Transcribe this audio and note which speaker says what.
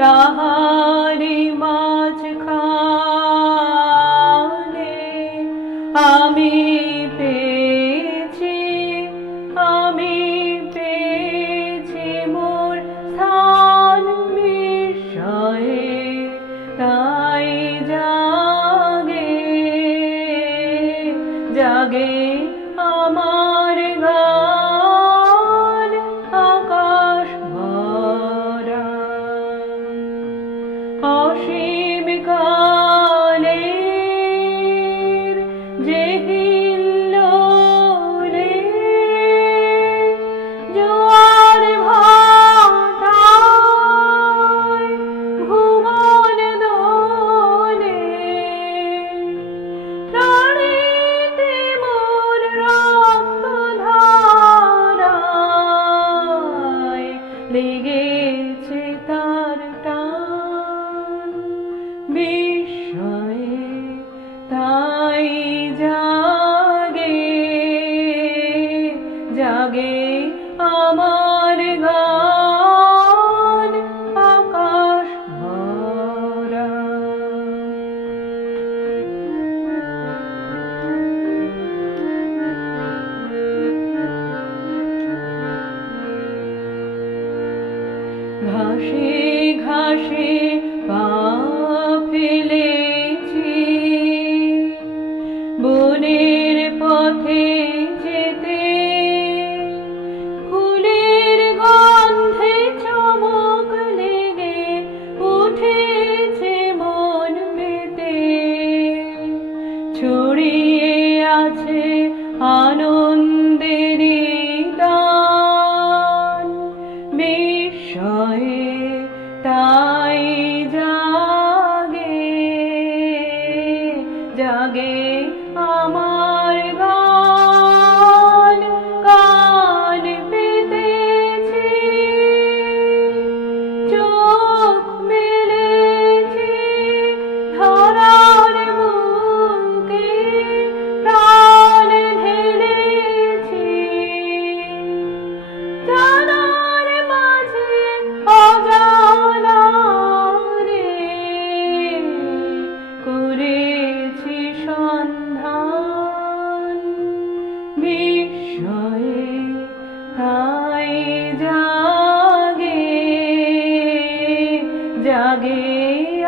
Speaker 1: তাহারি মাঝখানে আমি পেয়েছি আমি পেয়েছি মোর স্থান বিষয়ে তাই জাগে জাগে অসীম কালের যে হিল্লোলে জোয়ার ভাটায় ভুবন দোলে প্রাণীতে মোর রক্ত ধারায় লেগেছে তাই জাগে? জাগে আমার গান আকাশ ভরা। ঘাসে বিস্ময়ে তাই জাগে জাগে আমার গান লাগে